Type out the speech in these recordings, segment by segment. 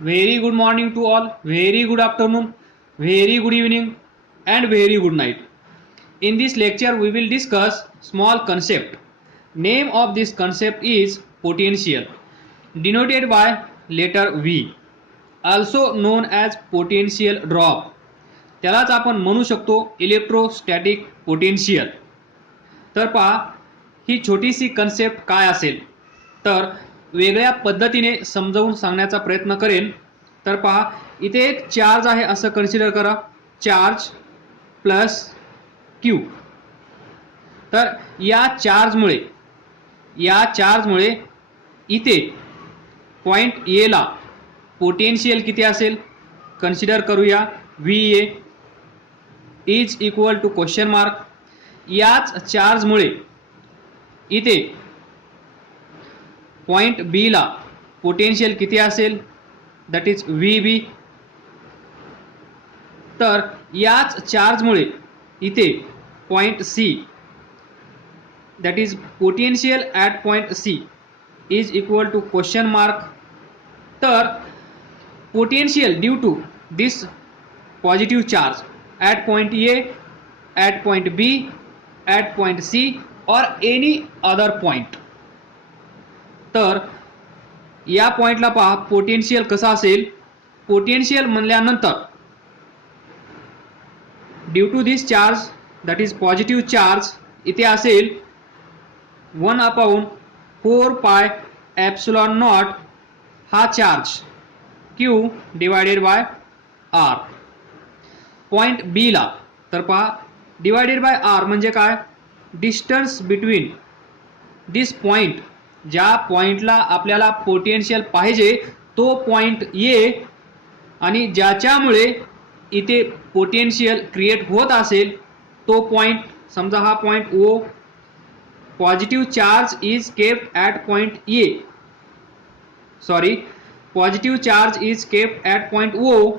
Very good morning to all, very good afternoon, very good evening, and very good night. In this lecture, we will discuss small concept. Name of this concept is potential, denoted by letter V, also known as potential drop. त्यालाच आपण म्हणू शकतो electrostatic potential. तर पहा ही छोटीशी concept काय असेल तर वेगळ्या पद्धतीने समजावून सांगण्याचा प्रयत्न करेन. तर पहा इथे एक चार्ज आहे असं कन्सिडर करा, चार्ज प्लस क्यू. तर या चार्जमुळे इथे पॉइंट ए ला पोटेन्शियल किती असेल कन्सिडर करूया, V A is equal to question mark. याच चार्जमुळे इथे पॉइंट बी ला पोटेन्शियल किती असेल, दॅट इज व्ही बी. तर याच चार्जमुळे इथे point C, that is potential at point C is equal to question mark. तर potential due to this positive charge at point A, at point B, at point C or any other point. तर या पॉइंटला पहा potential कसा असेल. Potential म्हणल्यानंतर due to this charge that is positive charge इथे असेल 1/4 पाय एप्सिलॉन नॉट हा charge Q divided by R. Point B ला तर पहा डिवायडेड बाय आर म्हणजे काय, डिस्टन्स बिटवीन दिस पॉइंट, ज्या पॉइंटला आपल्याला पोटेन्शियल पाहिजे तो पॉइंट ए, आणि ज्याच्यामुळे इथे पोटेन्शियल क्रिएट होत असेल तो पॉइंट, समजा हा point O. Positive charge is kept at point A, sorry positive charge is kept at point O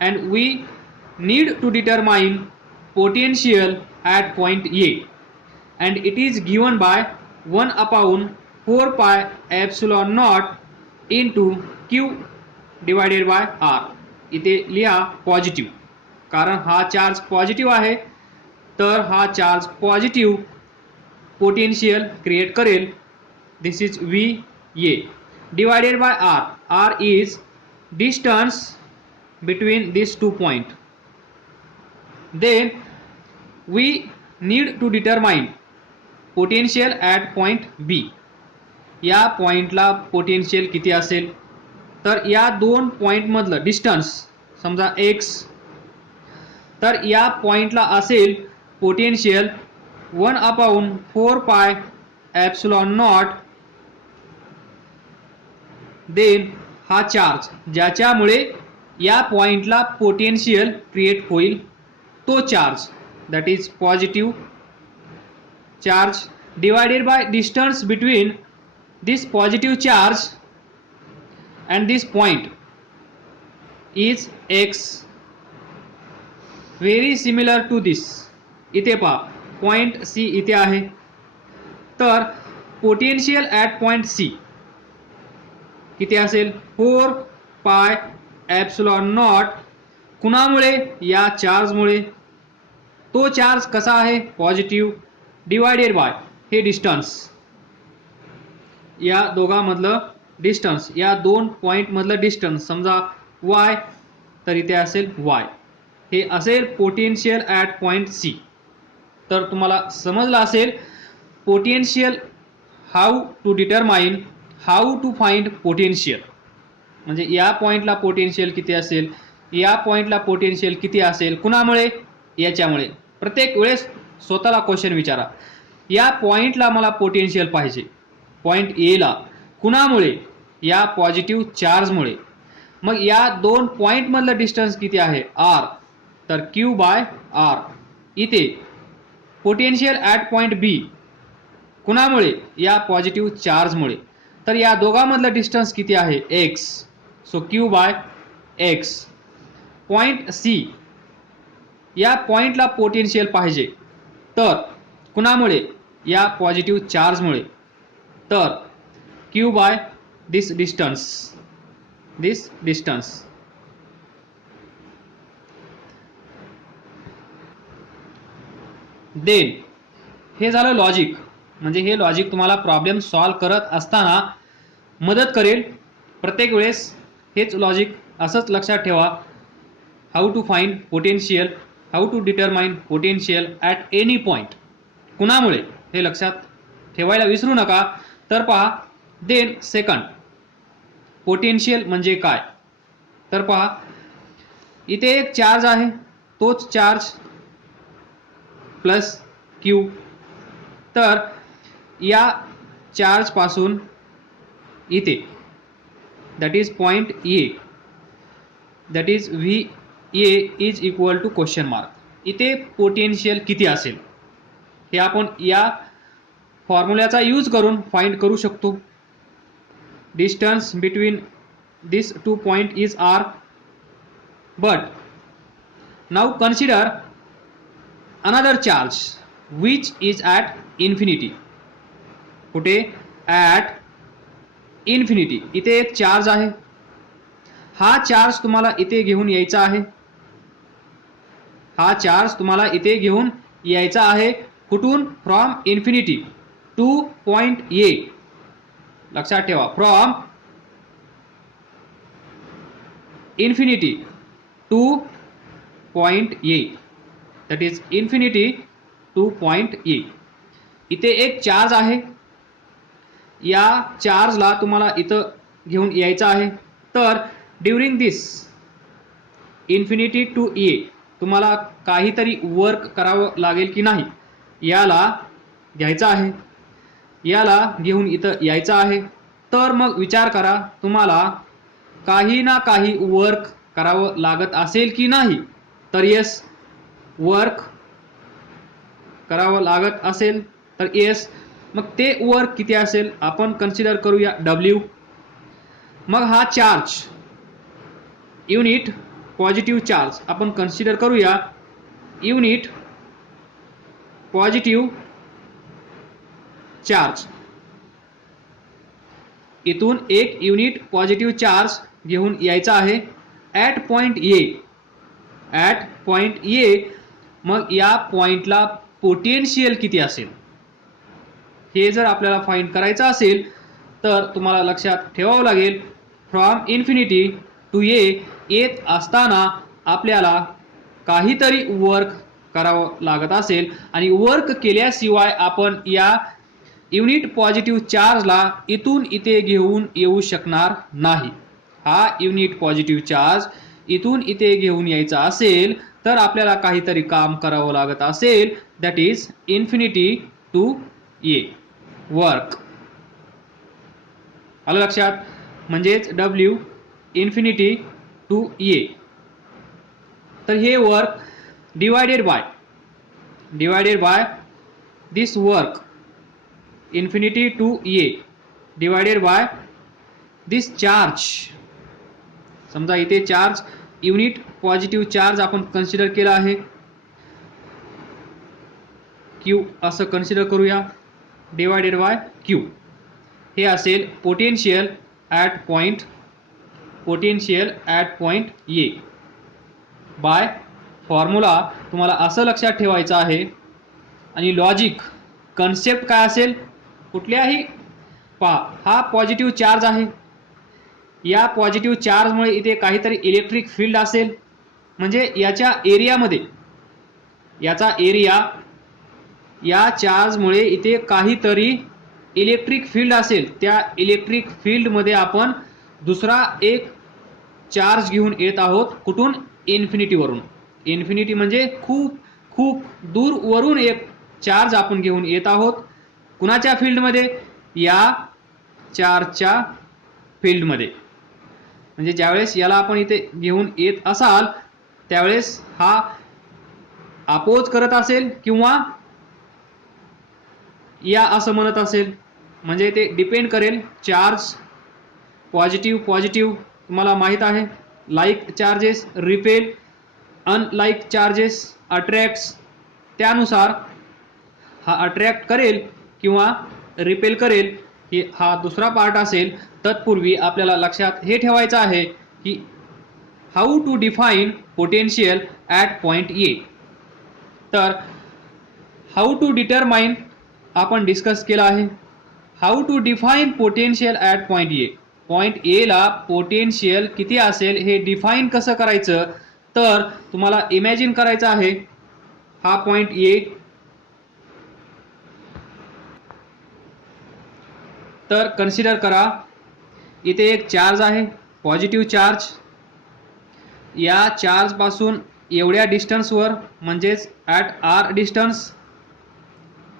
and we need to determine potential at point A, and it is given by 1/4 pi epsilon naught into Q divided by R. इथे लिहा positive, कारण हा charge positive आहे तर हा charge positive potential create करेल. This is V A divided by R. R is distance between this two point. Then we need to determine potential at point B. या पॉइंटला पोटेन्शियल किती असेल, तर या दोन पॉइंटमधलं डिस्टन्स समजा x, तर या पॉइंटला असेल potential 1/4 pi epsilon naught. Then हा चार्ज ज्याच्यामुळे या पॉइंटला पोटेन्शियल क्रिएट होईल तो charge, that is positive charge divided by distance between this positive charge and this point is x. very similar to this. इथे पहा पॉइंट C इथे आहे, तर पोटेन्शियल ॲट पॉइंट C किती असेल 4 पाय एप्सिलॉन नॉट. कुणामुळे, या चार्जमुळे. तो चार्ज कसा आहे पॉझिटिव्ह, डिवायडेड बाय हे डिस्टन्स, या दोघांमधलं डिस्टन्स, या दोन पॉइंटमधलं डिस्टन्स समजा y, तर इथे असेल y. हे असेल पोटेन्शियल ॲट पॉइंट सी. तर तुम्हाला समजलं असेल potential how to determine, how to find potential. म्हणजे या पॉइंटला पोटेन्शियल किती असेल, या पॉइंटला पोटेन्शियल किती असेल, कुणामुळे, याच्यामुळे. प्रत्येक वेळेस स्वतःला क्वेश्चन विचारा, या पॉइंटला मला पोटेन्शियल पाहिजे पॉइंट ए ला, कुणामुळे, या पॉझिटिव्ह चार्जमुळे. मग या दोन पॉइंटमधलं डिस्टन्स किती आहे आर, तर क्यू बाय आर. इथे पोटेन्शियल ॲट पॉइंट बी कुणामुळे, या पॉझिटिव्ह चार्जमुळे, तर या दोघांमधलं डिस्टन्स किती आहे X, so Q by X. Point C, या पॉइंटला पोटेन्शियल पाहिजे तर कुणामुळे, या पॉझिटिव्ह चार्जमुळे, तर Q by this distance. this distance. Then हे झालं लॉजिक, म्हणजे हे लॉजिक तुम्हाला प्रॉब्लेम सॉल्व करत असताना मदत करेल. प्रत्येक वेळेस हेच लॉजिक असंच लक्षात ठेवा. How to find potential, how to determine potential at any point. कुणामुळे हे लक्षात ठेवायला विसरू नका. तर पहा, देन सेकंड, पोटेन्शियल म्हणजे काय. तर पहा, इथे एक चार्ज आहे, तोच चार्ज प्लस क्यू. तर या चार्ज पासून इथे, that is point A, that is V A is equal to question mark. इथे पोटेन्शियल किती असेल हे आपण या फॉर्म्युल्याचा यूज करून फाइंड करू शकतो. Distance between this two point is R. But now consider another charge which is at infinity. कुठे? At infinity. इथे एक चार्ज आहे, हा चार्ज तुम्हाला इथे घेऊन यायचा आहे. हा चार्ज तुम्हाला इथे घेऊन यायचा आहे. कुठून? From infinity two point A. लक्षात ठेवा, from infinity two point A, that is infinity two point A. इथे एक चार्ज आहे, या चार्जला तुम्हाला इथं घेऊन यायचं आहे. तर ड्युरिंग दिस इन्फिनिटी टू ए तुम्हाला काहीतरी वर्क करावं लागेल की नाही. याला घ्यायचं आहे, याला घेऊन इथं यायचं आहे. तर मग विचार करा, तुम्हाला काही ना काही वर्क करावं लागत असेल की नाही. तर येस, वर्क करावं लागत असेल तर येस. मग ते वर्क किती असेल आपण कन्सिडर करूया W. मग हा चार्ज, युनिट पॉझिटिव्ह चार्ज आपण कन्सिडर करूया. Unit positive charge. इथून एक युनिट पॉझिटिव्ह चार्ज घेऊन यायचा आहे at point A. At point A. मग या पॉइंटला पोटेन्शियल किती असेल हे जर आपल्याला फाइंड करायचं असेल तर तुम्हाला लक्षात ठेवावं लागेल, फ्रॉम इन्फिनिटी टू ए येत असताना आपल्याला काहीतरी वर्क करावं लागत असेल. आणि वर्क केल्याशिवाय आपण या युनिट पॉझिटिव्ह चार्जला इथून इथे घेऊन येऊ शकणार नाही. हा युनिट पॉझिटिव्ह चार्ज इथून इथे घेऊन यायचा असेल तर आपल्याला काहीतरी काम करावं लागत असेल, that is infinity to A work. आलं लक्षात? म्हणजेच W इन्फिनिटी टू ए. तर हे work divided by this work infinity to A divided by this charge. समजा इथे चार्ज युनिट पॉझिटिव्ह चार्ज आपण कन्सिडर केला आहे, Q असं कन्सिडर करूया, डिवायडेड बाय Q. हे असेल potential at point A. By formula तुम्हाला असं लक्षात ठेवायचं आहे. आणि लॉजिक कन्सेप्ट काय असेल, कुठल्याही पहा, हा पॉझिटिव्ह चार्ज आहे, या पॉझिटिव्ह चार्जमुळे इथे काहीतरी इलेक्ट्रिक फील्ड असेल. म्हणजे याच्या एरियामध्ये, याचा एरिया, या चार्जमुळे इथे काहीतरी इलेक्ट्रिक फील्ड असेल. त्या इलेक्ट्रिक फील्डमध्ये आपण दुसरा एक चार्ज घेऊन येत आहोत. कुठून? इन्फिनिटीवरून. इन्फिनिटी म्हणजे खूप खूप दूर वरून एक चार्ज आपण घेऊन येत आहोत. कुणाच्या फील्डमध्ये? या चार्जच्या फील्डमध्ये. म्हणजे ज्यावेळेस याला आपण इथे घेऊन येत असाल त्यावेळेस हा अपोज करत असेल किंवा या असं म्हणत असेल. म्हणजे ते डिपेंड करेल. चार्ज पॉझिटिव्ह तुम्हाला माहित आहे, like charges repel, unlike charges attracts. त्यानुसार हा अट्रॅक्ट करेल किंवा रिपेल करेल हा दुसरा पार्ट असेल. तत्पूर्वी आपल्याला लक्षात हे ठेवायचं आहे की how to define potential at point A. तर हाऊ टू डिटरमाइन आपण डिस्कस केलं आहे. How to define potential at point A. Point एला पोटेन्शियल किती असेल हे डिफाईन कसं करायचं, तर तुम्हाला इमॅजिन करायचं आहे हा पॉईंट ए. तर कन्सिडर करा इथे एक चार्ज आहे, पॉझिटिव्ह चार्ज. या चार्जपासून एवढ्या डिस्टन्सवर म्हणजेच ॲट आर डिस्टन्स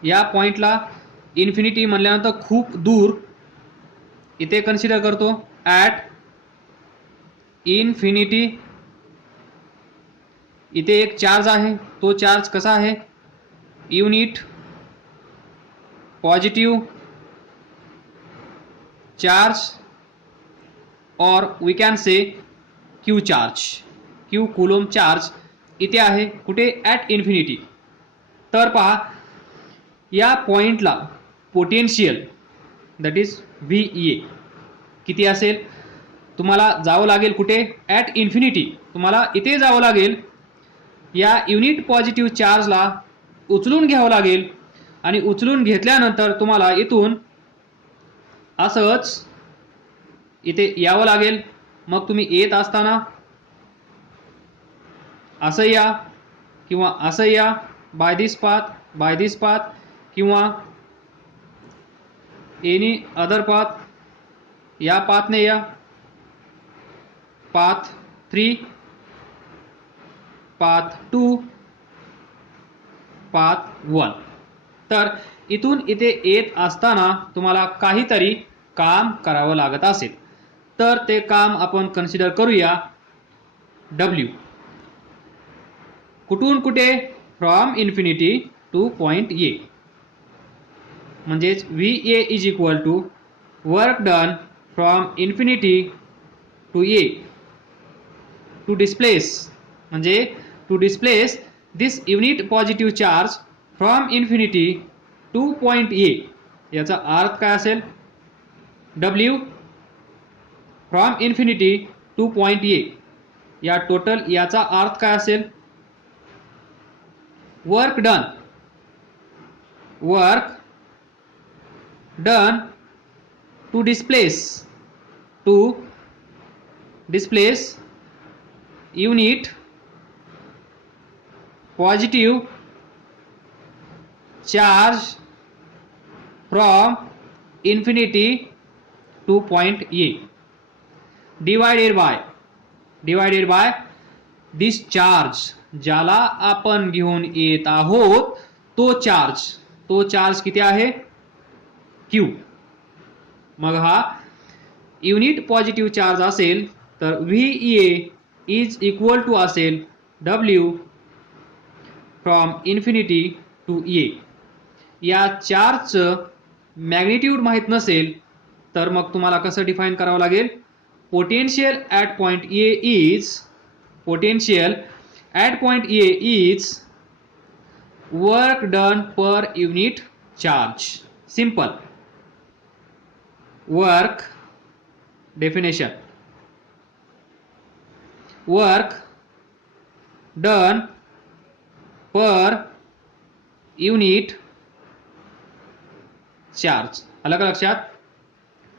या पॉईंटला इन्फिनिटी म्हणल्यानंतर खूप दूर. इथे कन्सिडर करतो ॲट इन्फिनिटी. इथे एक चार्ज आहे, तो चार्ज कसा आहे, युनिट पॉझिटिव्ह चार्ज और we can say Q charge, Q coulomb charge इथे आहे. कुठे, ॲट इन्फिनिटी. तर पहा या पॉईंटला potential that is V A किती असेल. तुम्हाला जावं लागेल कुठे, ॲट इन्फिनिटी. तुम्हाला इथे जावं लागेल, या युनिट पॉझिटिव्ह चार्जला उचलून घ्यावं लागेल आणि उचलून घेतल्यानंतर तुम्हाला इथून असंच इथे यावं लागेल. मग तुम्ही येत असताना असं या किंवा असं या, by this path, by this path किंवा एनी अदर पाथ. या पाथने या, पाथ 3, पाथ 2, पाथ 1. तर इथून इथे येत असताना तुम्हाला काहीतरी काम करावं लागत असेल, तर ते काम आपण कन्सिडर करूया W. कुठून कुठे, from infinity to point A. म्हणजेच V A is equal to work done from infinity to A to displace. म्हणजे to displace this unit positive charge from infinity to point A. याचा अर्थ काय असेल, W from infinity to point A. या total याचा अर्थ काय असेल, work done, work done to displace unit positive charge from infinity to point A divided by this charge. ज्याला आपण घेऊन येत आहोत तो चार्ज किती आहे, Q. मग हा युनिट पॉझिटिव्ह चार्ज असेल तर VA इज इक्वल टू असेल W फ्रॉम इन्फिनिटी टू ए. या चार्जचं मॅग्निट्यूड माहीत नसेल तर मग तुम्हाला कसं डिफाईन करावं लागेल, potential at point A is work done per unit charge. Simple. Work definition, work done per unit charge. आलं का लक्षात,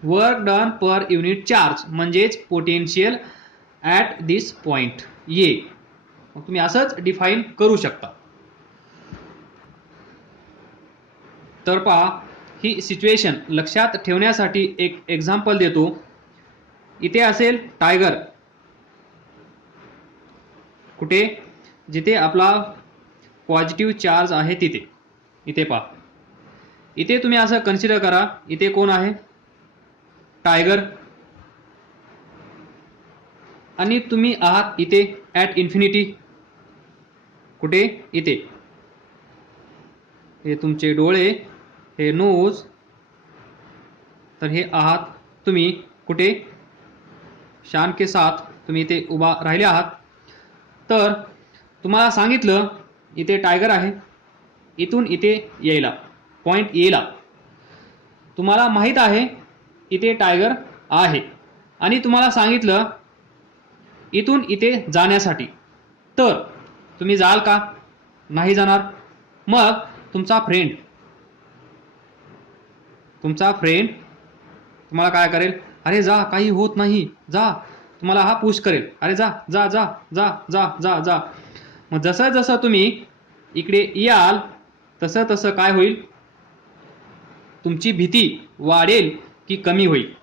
work done per unit charge म्हणजेच potential at this point A. मग तुम्ही असंच डिफाईन करू शकता. तर पहा ही सिच्युएशन लक्षात ठेवण्यासाठी एक एक्झाम्पल देतो. इथे असेल टायगर, कुठे, जिथे आपला पॉझिटिव्ह चार्ज आहे तिथे. इथे पहा, इथे तुम्ही असं कन्सिडर करा, इथे कोण आहे, टायगर. आणि तुम्ही आहात इथे ॲट इन्फिनिटी. कुठे, इथे. हे तुमचे डोळे, हे नोज. तर हे आहात तुम्ही कुठे, शान के साथ तुम्ही इथे उभा राहिले आहात. तर तुम्हाला सांगितलं इथे टायगर आहे, इथून इथे यायला पॉईंट एला तुम्हाला माहीत आहे इथे टायगर आहे आणि तुम्हाला सांगितलं इथून इथे जाण्यासाठी, तर तुम्ही जाल का? नाही जाणार. मग तुमचा फ्रेंड तुम्हाला काय करेल? अरे जा, काही होत नाही, जा. तुम्हाला हा पुश करेल, अरे जा जा जा जा जा जा जा. मग जसं जसं तुम्ही इकडे याल तसं तसं काय होईल? तुमची भीती वाढेल की कमी होईल?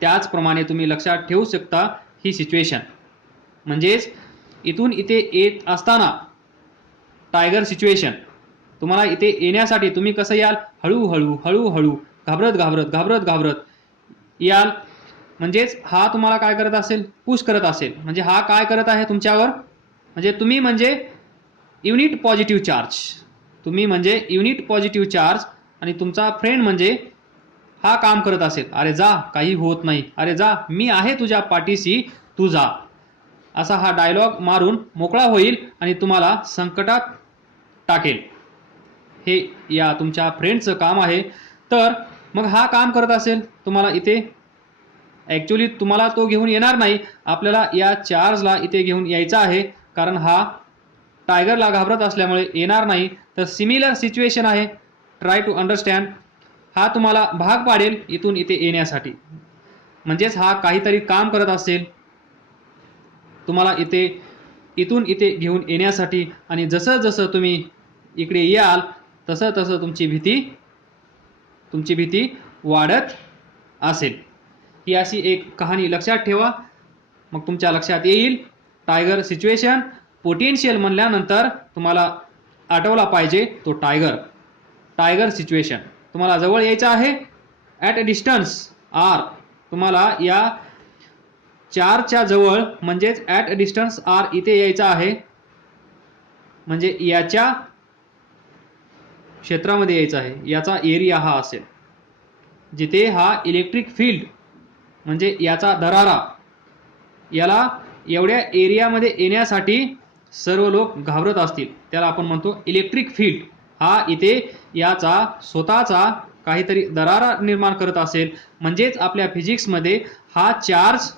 त्याचप्रमाणे तुम्ही लक्षात ठेवू शकता ही सिच्युएशन, म्हणजेच इथून इथे येत असताना टायगर सिच्युएशन, तुम्हाला इथे येण्यासाठी तुम्ही कसं याल? हळूहळू हळूहळू घाबरत घाबरत घाबरत घाबरत याल. म्हणजेच हा तुम्हाला काय करत असेल? पुश करत असेल. म्हणजे हा काय करत आहे तुमच्यावर? म्हणजे तुम्ही म्हणजे युनिट पॉझिटिव्ह चार्ज, तुम्ही म्हणजे युनिट पॉझिटिव्ह चार्ज आणि तुमचा फ्रेंड म्हणजे हा काम करत असेल, अरे जा, काही होत नाही, अरे जा, मी आहे तुझ्या पाठीशी, तू जा. असा हा डायलॉग मारून मोकळा होईल आणि तुम्हाला संकटात टाकेल. हे या तुमच्या फ्रेंडचं काम आहे. तर मग हा काम करत असेल तुम्हाला इथे, ॲक्च्युली तुम्हाला तो घेऊन येणार नाही, आपल्याला या चार्जला इथे घेऊन यायचा आहे, कारण हा टायगरला घाबरत असल्यामुळे येणार नाही. तर सिमिलर सिच्युएशन आहे, ट्राय टू अंडरस्टँड. हा तुम्हाला भाग पाडेल इथून इथे येण्यासाठी. म्हणजेच हा काहीतरी काम करत असेल तुम्हाला इथून इथे घेऊन येण्यासाठी, आणि जसं जसं तुम्ही इकडे याल तसं तसं तुमची भीती वाढत असेल. ही अशी एक कहाणी लक्षात ठेवा, मग तुमच्या लक्षात येईल टायगर सिच्युएशन. पोटेन्शियल म्हणल्यानंतर तुम्हाला आठवला पाहिजे तो टायगर सिच्युएशन. तुम्हाला जवळ यायचं आहे ॲट अ डिस्टन्स आर, तुम्हाला या चारच्या जवळ म्हणजेच ॲट अ डिस्टन्स आर इथे यायचं आहे, म्हणजे याच्या क्षेत्रामध्ये यायचं आहे. याचा एरिया हा असेल जिथे हा इलेक्ट्रिक फील्ड म्हणजे याचा दरारा, याला एवढ्या एरियामध्ये येण्यासाठी सर्व लोक घाबरत असतील, त्याला आपण म्हणतो इलेक्ट्रिक फील्ड. हा इथे याचा स्वतःचा काहीतरी दरारा निर्माण करत असेल, म्हणजेच आपल्या फिजिक्समध्ये हा चार्ज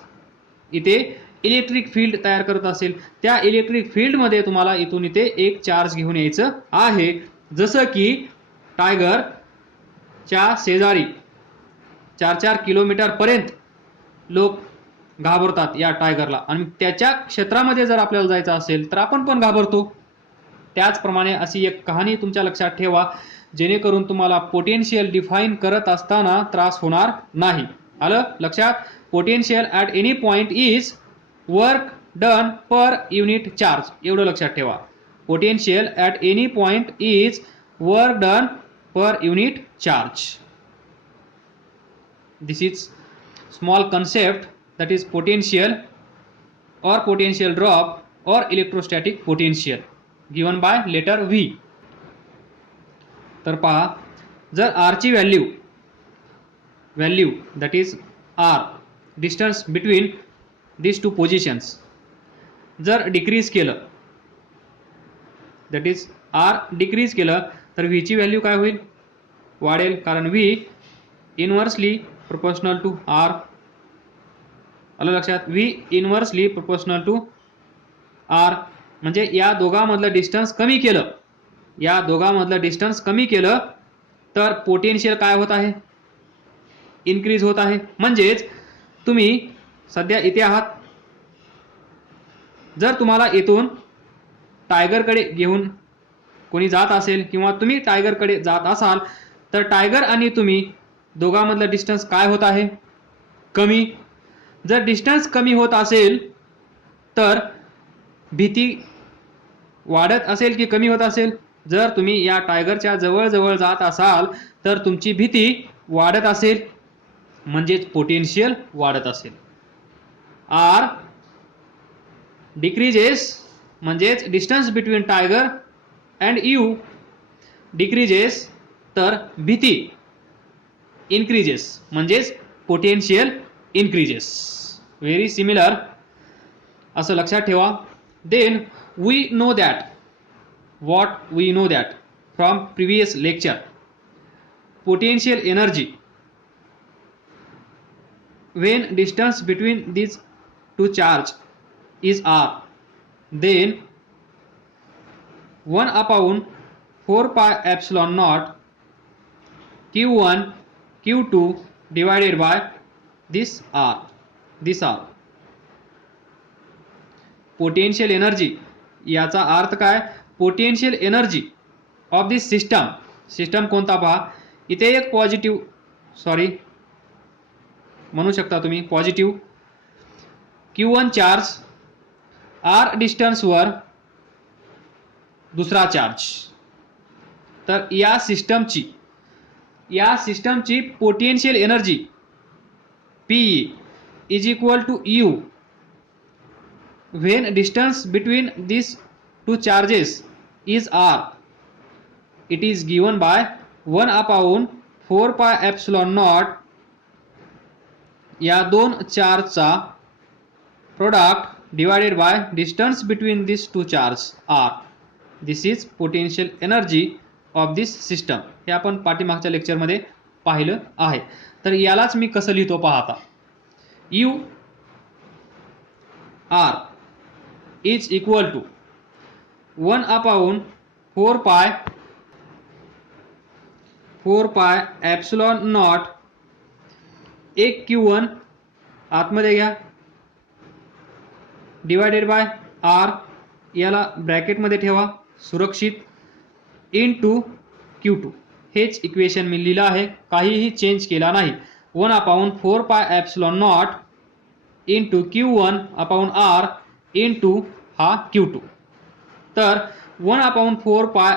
इथे इलेक्ट्रिक फील्ड तयार करत असेल. त्या इलेक्ट्रिक फील्डमध्ये तुम्हाला इथून इथे एक चार्ज घेऊन यायचं आहे. जसं की टायगरच्या शेजारी 4-4 किलोमीटरपर्यंत लोक घाबरतात या टायगरला, आणि त्याच्या क्षेत्रामध्ये जर आपल्याला जायचं असेल तर आपण पण घाबरतो. त्याचप्रमाणे अशी एक कहाणी तुमच्या लक्षात ठेवा, जेणेकरून तुम्हाला पोटेन्शियल डिफाईन करत असताना त्रास होणार नाही. आलं लक्षात? Potential at any point is work done per unit charge, एवढं लक्षात ठेवा. Potential at any point is work done per unit charge. This is small concept, that is potential or potential drop or electrostatic potential given by letter V. तर पहा, जर R ची value that is R, distance between these two positions, जर decrease केलं, that is R decrease केलं, तर V ची value काय होईल? वाढेल, कारण V inversely proportional to R. आलं लक्षात? V inversely proportional to R. म्हणजे या दोघांमधलं डिस्टन्स कमी केलं तर पोटेन्शियल काय होत आहे? इन्क्रीज होत आहे. म्हणजेच तुम्ही सध्या इथे आहात, जर तुम्हाला इथून टायगरकडे घेऊन कोणी जात असेल किंवा तुम्ही टायगरकडे जात असाल, तर टायगर आणि तुम्ही दोघांमधलं डिस्टन्स काय होत आहे? कमी. जर डिस्टन्स कमी होत असेल तर भीती वाढत असेल की कमी होत असेल? जर तुम्ही या टायगरच्या जवळ जात असाल तर तुमची भीती वाढत असेल, म्हणजेच पोटेन्शियल वाढत असेल. आर डिक्रीजेस, म्हणजेच distance between tiger and you decreases, तर भीती इन्क्रीजेस, म्हणजेच पोटेन्शियल इन्क्रीजेस. व्हेरी सिमिलर, असं लक्षात ठेवा. Then we know that, what we know that from previous lecture. potential energy when distance between these two charge is r, then 1 upon 4 pi epsilon naught q1 q2 divided by this r. Potential energy याचा अर्थ काय, potential energy of this system कोणता पहा, इथे एक positive म्हणू शकता तुम्ही पॉझिटिव्ह Q1 चार्ज r डिस्टन्सवर दुसरा चार्ज. तर या सिस्टमची potential energy P is equal to U when distance between these two charges is r. It is given by 1 upon 4 pi epsilon naught या दोन चार्जचा product divided by distance between this two charge r. This is potential energy of this system. हे आपण पाठीमागच्या लेक्चरमध्ये पाहिलं आहे. तर यालाच मी कसं लिहितो पहा आता, U r is equal to 1 upon 4 pi epsilon naught एक Q1 आतमध्ये घ्या डिवाइडेड बाय r, याला ब्रॅकेटमध्ये ठेवा सुरक्षित, इनटू Q2. हेच इक्वेशन मी लिहिलं आहे, काहीही चेंज केला नाही. 1 upon 4 pi epsilon naught into Q1 upon r into हा Q2. तर 1 upon 4 pi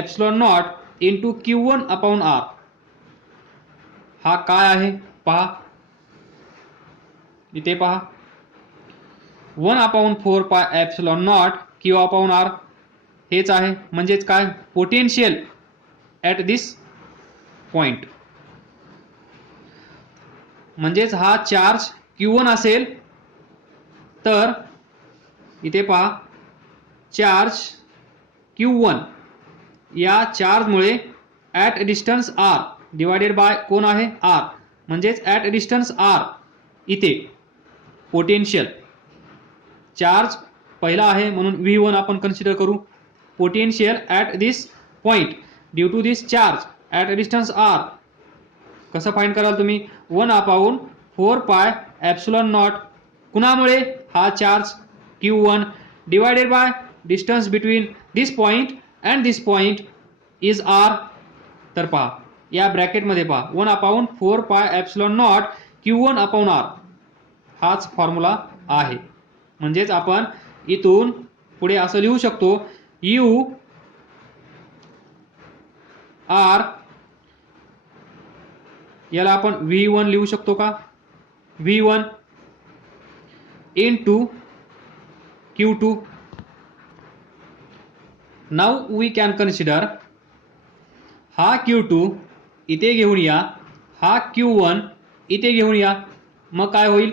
epsilon naught into Q1 upon r हा काय आहे पहा, इथे पहा 1 upon 4 pi epsilon naught Q upon r हेच आहे. म्हणजेच काय, पोटेन्शियल ॲट दिस पॉइंट. म्हणजेच हा चार्ज Q1 असेल तर इथे पहा चार्ज Q1 या चार्जमुळे at distance r divided by कोण आहे r, म्हणजेच ॲट डिस्टन्स r इथे पोटेन्शियल चार्ज पहिला आहे म्हणून V1 आपण कन्सिडर करू. Potential at this point due to this charge at distance r कसं फाइंड कराल तुम्ही, 1 upon 4 pi epsilon naught कुणामुळे, हा charge Q1 divided by distance between this point and this point is r. तर पहा या ब्रॅकेटमध्ये पहा 1 upon 4 pi epsilon naught Q1 upon r हाच formula आहे. म्हणजेच आपण इथून पुढे असं लिहू शकतो, U r याला आपण V1 लिहू शकतो का, V1 into Q2. Now we can consider हा Q2 इथे घेऊन या, हा Q1 इथे घेऊन या, मग काय होईल,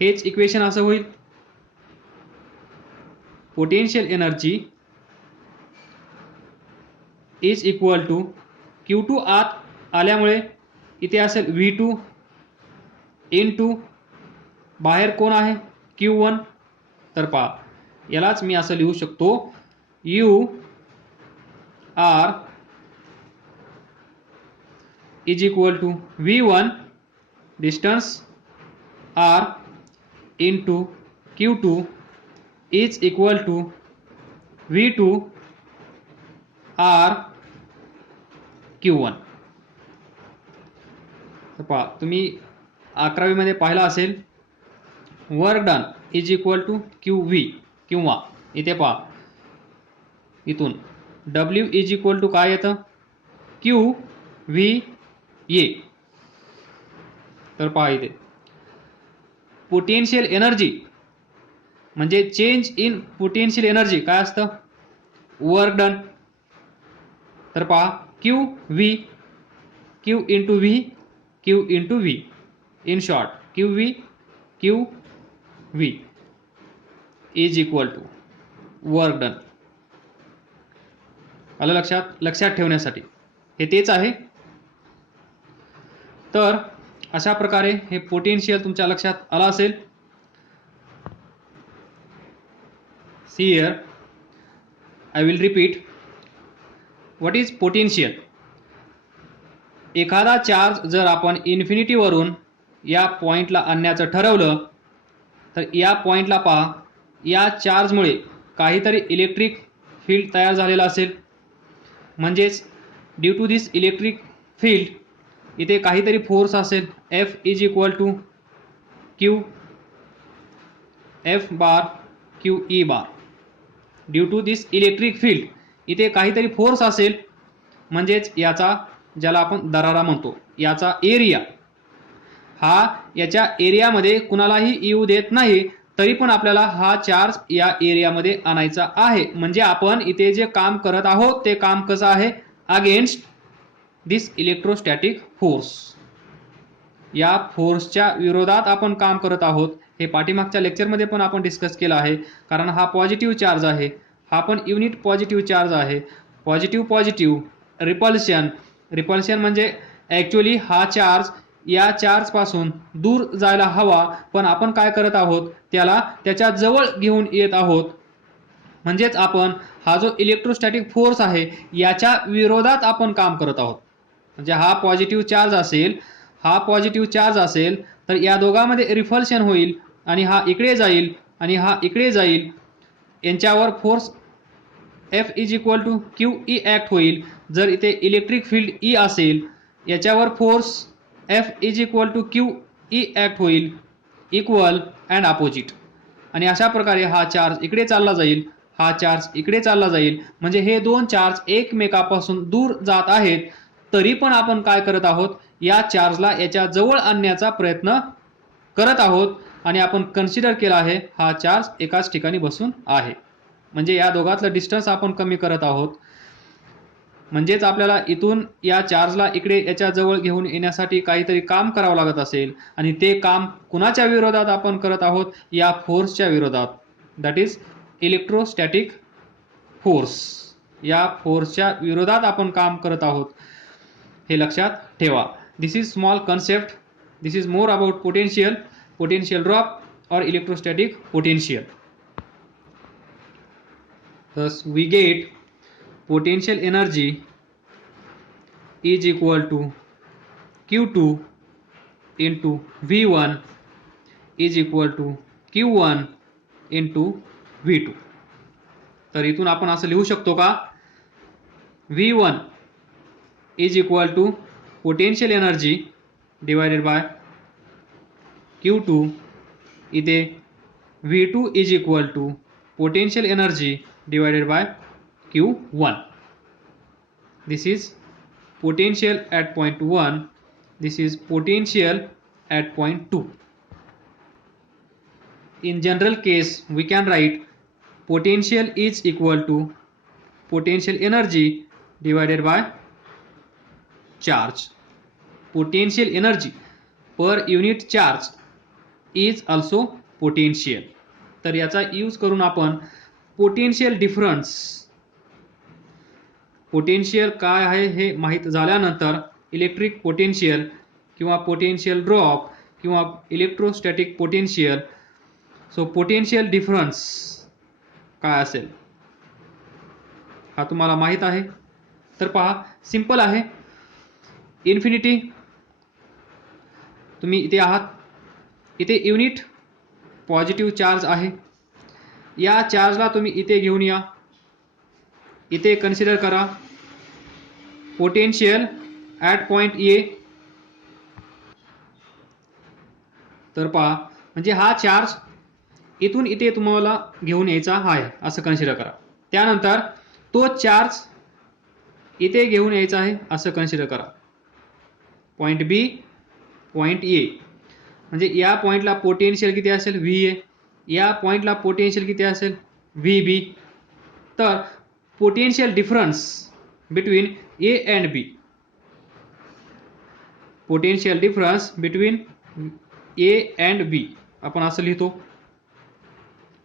हेच इक्वेशन असं होईल. Potential energy is equal to Q2 आत आल्यामुळे इथे असेल V2 इनटू बाहेर कोण आहे Q1. तर पहा यालाच मी असं लिहू शकतो, U r is equal to V1 distance r into Q2 is equal to V2 r Q1. तर पहा तुम्ही 11वी मध्ये पाहिला असेल, work done is equal to QV, किंवा इथे पहा इथून W इज इक्वल टू काय येतं, QVA. तर पहा इथे पोटेन्शियल एनर्जी म्हणजे चेंज इन पोटेन्शियल एनर्जी काय असतं, वर्क डन. तर पहा QV, Q into V, Q into V, in short QV is equal to work done. आलं लक्षात ठेवण्यासाठी हे तेच आहे. तर अशा प्रकारे हे पोटेन्शियल तुमच्या लक्षात आलं असेल. See here I will repeat. What is potential? एखादा चार्ज जर आपण इन्फिनिटीवरून या पॉईंटला आणण्याचं ठरवलं तर या पॉईंटला पहा, या चार्जमुळे काहीतरी इलेक्ट्रिक फील्ड तयार झालेला असेल. म्हणजेच due to this electric field इथे काहीतरी फोर्स असेल. F is equal to Q F bar Q E bar. Due to this electric field इथे काहीतरी फोर्स असेल. म्हणजेच याचा, ज्याला आपण दरारा म्हणतो, याचा एरिया हा याच्या एरियामध्ये कुणालाही येऊ देत नाही, तरी पण आपल्याला हा चार्ज या एरियामध्ये आणायचा आहे. म्हणजे आपण इथे जे काम करत आहोत ते काम कसं आहे? अगेन्स्ट दिस इलेक्ट्रोस्टॅटिक फोर्स. या फोर्सच्या विरोधात आपण काम करत आहोत. हे पाठीमागच्या लेक्चरमध्ये पण आपण डिस्कस केलं आहे. कारण हा पॉझिटिव्ह चार्ज आहे, हा पण युनिट पॉझिटिव्ह चार्ज आहे. Positive positive repulsion. रिपल्शन म्हणजे ॲक्च्युली हा चार्ज या चार्जपासून दूर जायला हवा, पण आपण काय करत आहोत? त्याला त्याच्या जवळ घेऊन येत आहोत. म्हणजेच आपण हा जो इलेक्ट्रोस्टॅटिक फोर्स आहे याच्या विरोधात आपण काम करत आहोत. म्हणजे हा पॉझिटिव्ह चार्ज असेल, हा पॉझिटिव्ह चार्ज असेल तर या दोघांमध्ये रिपल्शन होईल आणि हा इकडे जाईल आणि हा इकडे जाईल. यांच्यावर force F is equal to Q E act होईल. जर इथे इलेक्ट्रिक फील्ड ई असेल, याच्यावर force F is equal to Q E act होईल. Equal and opposite. आणि अशा प्रकारे हा चार्ज इकडे चालला जाईल, हा चार्ज इकडे चालला जाईल. म्हणजे हे दोन चार्ज एकमेकापासून दूर जात आहेत, तरी पण आपण काय करत आहोत? या चार्जला याच्या जवळ आणण्याचा प्रयत्न करत आहोत. आणि आपण कन्सिडर केला आहे हा चार्ज एकाच ठिकाणी बसून आहे. म्हणजे या दोघातलं डिस्टन्स आपण कमी करत आहोत. म्हणजेच आपल्याला इथून या चार्जला इकडे याच्या जवळ घेऊन येण्यासाठी काहीतरी काम करावं लागत असेल, आणि ते काम कुणाच्या विरोधात आपण करत आहोत? या फोर्सच्या विरोधात. That is electrostatic force. या फोर्सच्या विरोधात आपण काम करत आहोत, हे लक्षात ठेवा. This is small concept. This is more about potential, potential drop or electrostatic potential. Thus we get potential energy is equal to Q2 into V1 is equal to Q1 into V2. तर इथून आपण असं लिहू शकतो का? V1 is equal to potential energy divided by Q2. इथे V2 is equal to potential energy divided by Q1. This is potential at point 1. This is potential at point 2. In general case, we can write potential is equal to potential energy divided by charge. Potential energy per unit charge is also potential. तर याचा use करून आपण potential difference, potential काय आहे हे माहीत झाल्यानंतर electric potential किंवा पोटेन्शियल ड्रॉप किंवा electrostatic potential, so potential difference काय असेल हा तुम्हाला माहीत आहे. तर पहा, सिंपल आहे. इन्फिनिटी तुम्ही इथे आहात, इथे युनिट पॉझिटिव्ह चार्ज आहे. या चार्जला तुम्ही इथे घेऊन या, इथे कन्सिडर करा पोटेन्शियल ॲट पॉइंट ए. तर पहा, म्हणजे हा चार्ज इथून इथे तुम्हाला घेऊन यायचा आहे असं कन्सिडर करा. त्यानंतर तो चार्ज इथे घेऊन यायचा आहे असं कन्सिडर करा. Point B, point A. म्हणजे या पॉइंटला पोटेन्शियल किती असेल? V A. या पॉइंटला पोटेन्शियल किती असेल? V B. तर potential difference between A and B, potential difference between A and B आपण असं लिहितो.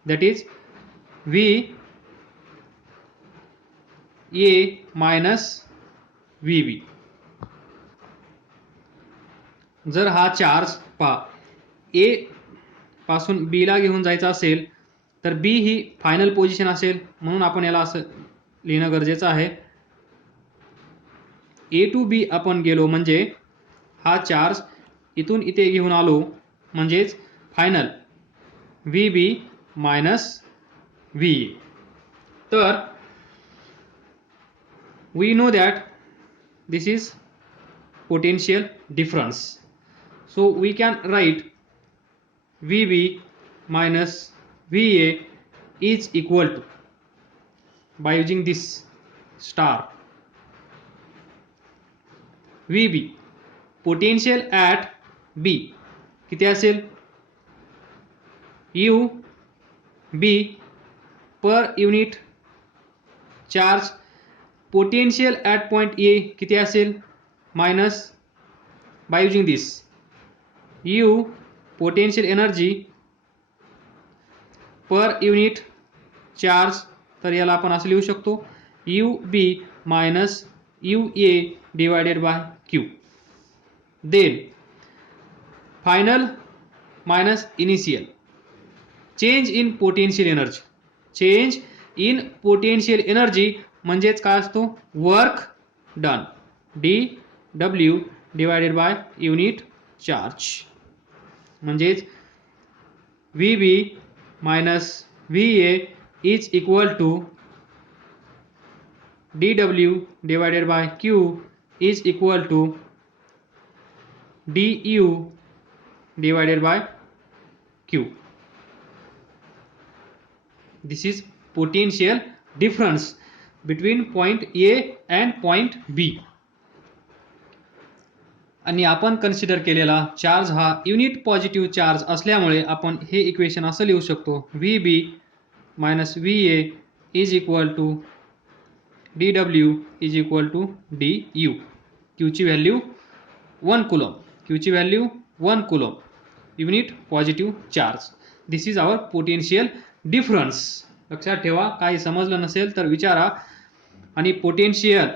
That is V A minus V B. जर हा चार्ज ए पासून बी ला घेऊन जायचा असेल तर बी ही फायनल पोझिशन असेल, म्हणून आपण याला असं लिहिणं गरजेचं आहे. ए टू बी आपण गेलो म्हणजे हा चार्ज इथून इथे घेऊन आलो म्हणजेच final V B minus V A. तर we know that this is potential difference, so we can write VB minus VA is equal to, by using this star, VB potential at B किती असेल, U B per unit charge, potential at point A किती असेल, minus by using this U potential energy per unit charge, तर याला आपण असं लिहू शकतो UB minus UA divided by Q. Then final minus initial, change in potential energy. Change in potential energy म्हणजेच काय असतो, work done, DW divided by unit charge. म्हणजेच VB minus VA is equal to DW divided by Q is equal to DU divided by Q. This is potential difference between point A and point B. आणि आपण consider केलेला charge हा unit positive charge असल्यामुळे आपण हे equation असं लिहू शकतो, VB minus VA is equal to DW is equal to DU. Qची व्हॅल्यू 1 कुलॉम, Qची value 1 coulomb, unit positive charge. This is our potential difference. लक्षात ठेवा, काही समजलं नसेल तर विचारा. आणि पोटेन्शियल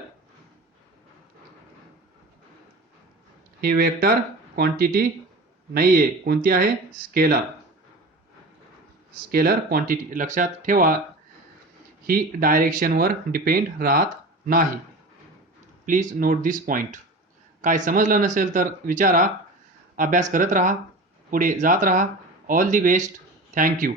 ही वेक्टर क्वांटिटी नाहीये, कोणती आहे, स्केलर. स्केलर क्वांटिटी लक्षात ठेवा, ही डायरेक्शनवर डिपेंड राहत नाही. Please note this point. काय समजलं नसेल तर विचारा, अभ्यास करत राहा, पुढे जात राहा. All the best. Thank you.